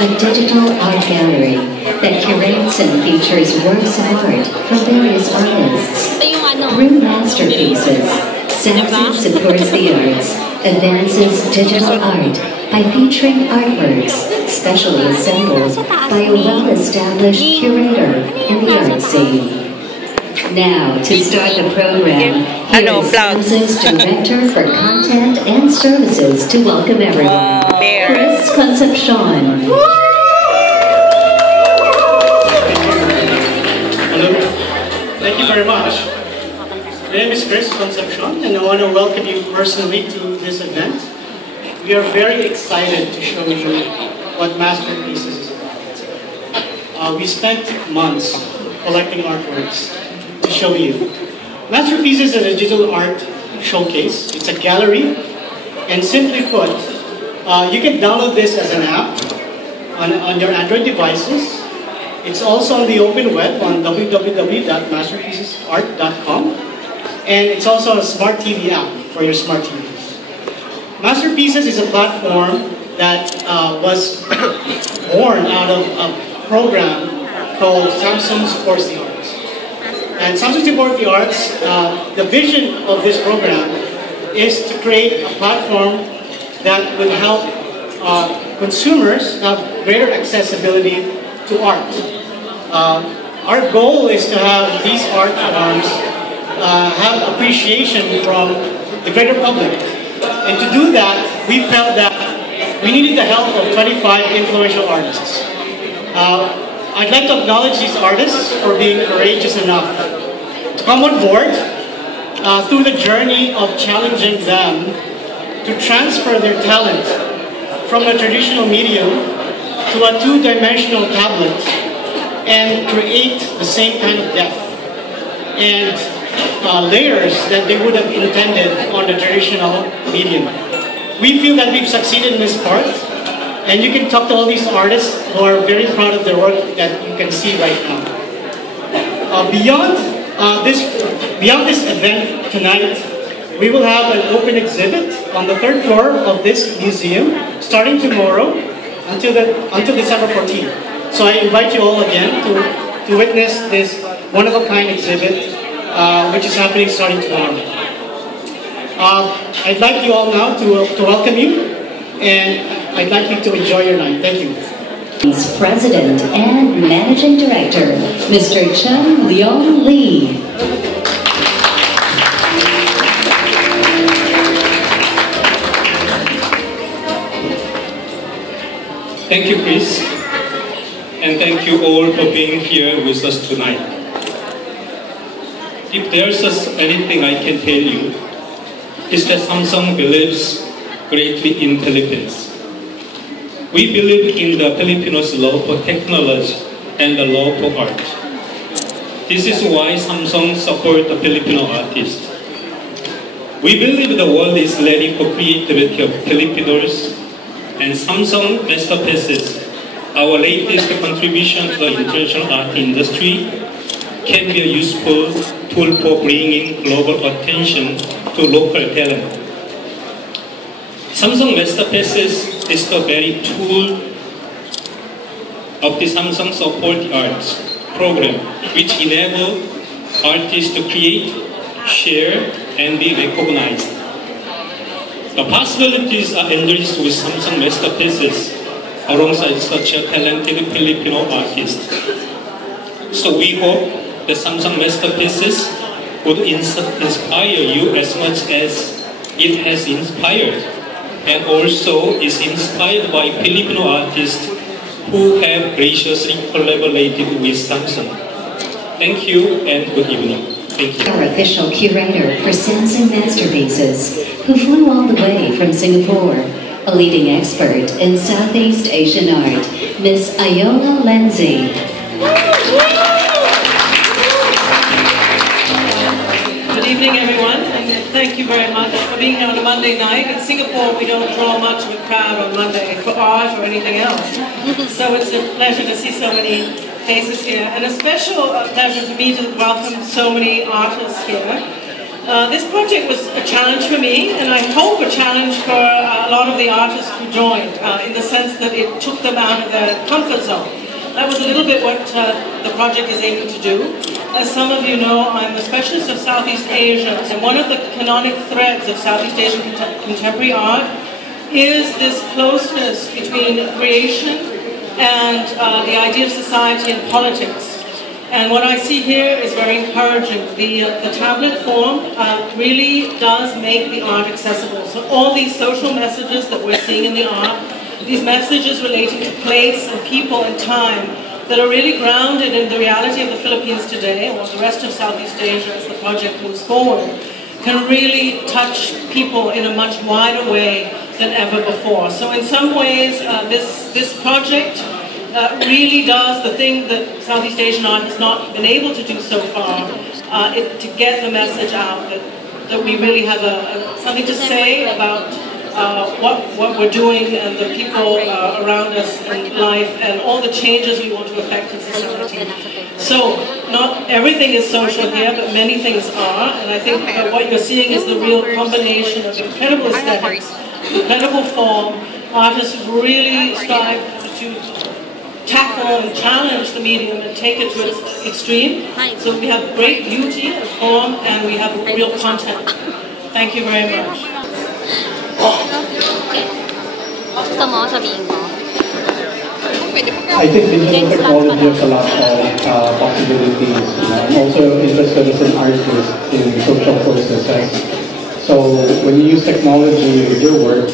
a digital art gallery that curates and features works of art from various artists. Through masterpieces, Samsung supports the arts, advances digital art by featuring artworks specially assembled by a well-established curator in the art scene. Now, to start the program, here is Samsung's Director for Content and Services to welcome everyone, Chris Concepcion. Hello. Thank you very much. My name is Chris Concepcion, and I want to welcome you personally to this event. We are very excited to show you what Masterpieces is about. We spent months collecting artworks to show you. Masterpieces is a digital art showcase. It's a gallery, and simply put, you can download this as an app on your Android devices. It's also on the open web on www.masterpiecesart.com, and it's also a smart TV app for your smart TVs. Masterpieces is a platform that was born out of a program called Samsung Supports the Arts. And Samsung Supports the Arts, the vision of this program is to create a platform that will help consumers have greater accessibility to art. Our goal is to have these art forms have appreciation from the greater public. And to do that, we felt that we needed the help of 25 influential artists. I'd like to acknowledge these artists for being courageous enough to come on board through the journey of challenging them to transfer their talent from a traditional medium to a two-dimensional tablet and create the same kind of depth and layers that they would have intended on the traditional medium. We feel that we've succeeded in this part, and you can talk to all these artists who are very proud of their work that you can see right now. Beyond this event tonight, we will have an open exhibit on the third floor of this museum starting tomorrow until December 14th. So I invite you all again to witness this one-of-a-kind exhibit which is happening starting tomorrow. I'd like you all now to welcome you, and I'd like you to enjoy your night. Thank you. President and Managing Director, Mr. Chen Leong Lee. Thank you, Chris, and thank you all for being here with us tonight. If there's anything I can tell you, it's that Samsung believes greatly in Philippines. We believe in the Filipinos' love for technology and the love for art. This is why Samsung supports the Filipino artists. We believe the world is ready for creativity of Filipinos, and Samsung Masterpieces, our latest contribution to the international art industry, can be a useful tool for bringing global attention to local talent. Samsung Masterpieces is the very tool of the Samsung Support the Arts program, which enables artists to create, share, and be recognized. The possibilities are endless with Samsung Masterpieces alongside such a talented Filipino artist. So we hope the Samsung Masterpieces would inspire you as much as it has inspired, and also is inspired by Filipino artists who have graciously collaborated with Samsung. Thank you and good evening. Thank you. Our official curator for Samsung Masterpieces, who flew all the way from Singapore, a leading expert in Southeast Asian art, Miss Iola Lenzi. Good evening, everyone, and thank you very much for being here on a Monday night. In Singapore, we don't draw much of a crowd on Monday for art or anything else. So it's a pleasure to see so many faces here, and a special pleasure for me to welcome so many artists here. This project was a challenge for me, and I hope a challenge for a lot of the artists who joined, in the sense that it took them out of their comfort zone. That was a little bit what the project is aiming to do. As some of you know, I'm a specialist of Southeast Asia, and one of the canonic threads of Southeast Asian contemporary art is this closeness between creation and the idea of society and politics. And what I see here is very encouraging. The tablet form really does make the art accessible. So all these social messages that we're seeing in the art, these messages relating to place and people and time that are really grounded in the reality of the Philippines today, or the rest of Southeast Asia as the project moves forward, can really touch people in a much wider way than ever before. So in some ways, this project really does the thing that Southeast Asian art has not been able to do so far, to get the message out that we really have something to say about what we're doing and the people around us in life and all the changes we want to affect in society. So not everything is social here, but many things are, and I think that what you're seeing is the real combination of incredible aesthetics, incredible form. Artists really strive to tackle and challenge the medium and take it to its extreme. So we have great beauty of form and we have real content. Thank you very much. I think digital technology has a lot of possibilities. I'm also interested as an artist in social processes. So when you use technology with your work,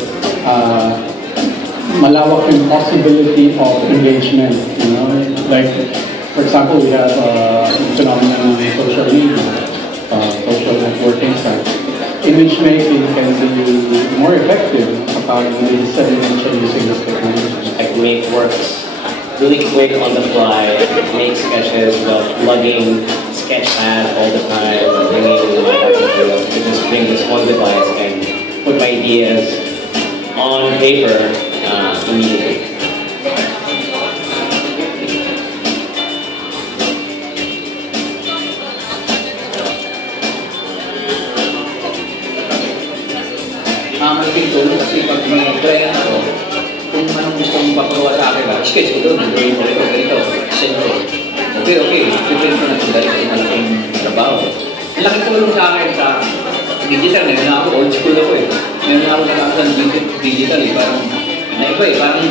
malawak yung possibility of engagement, you know, like for example we have phenomenon of social media, social networking sites. Image making can be more effective kapag dissemination using this technology. I can make works really quick on the fly, make sketches without plugging Sketchpad all the time, bringing my computer to just bring this one device and put my ideas on paper immediately. Malaking tulong kasi pag may client ko, kung anong gusto mong papagawa sa akin, sketch ko doon, gawin mo ganito, send ko. Okay, prepare ko na ito dahil kasi malaking trabaho. Malaking tulong sa akin sa digital, meron na ako, old school ako eh. Meron na ako nakakasan digital eh, parang naiba eh, parang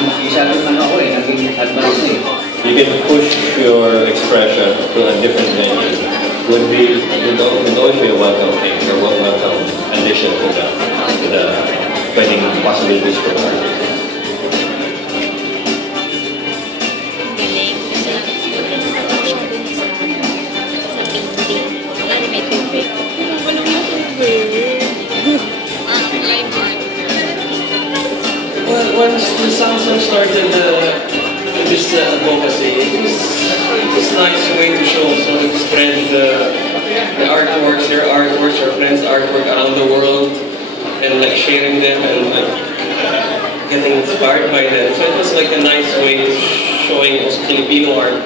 masyadong ako eh, naging advanced na eh. You can push your expression to a different venue. Would always be a welcome thing, or welcome addition to the wedding possibilities for artists. Well, once the Samsung started this advocacy, it was a nice way to show, so to spread the artworks, their artworks, our friends' artwork around the world, and like sharing them and like getting inspired by them. So it was like a nice way of showing also Filipino art.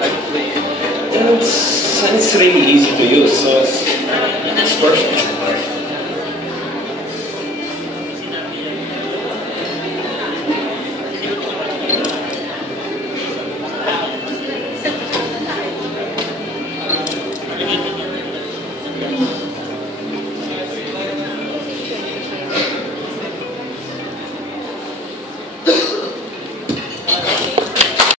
And it's really easy to use, so it's perfect.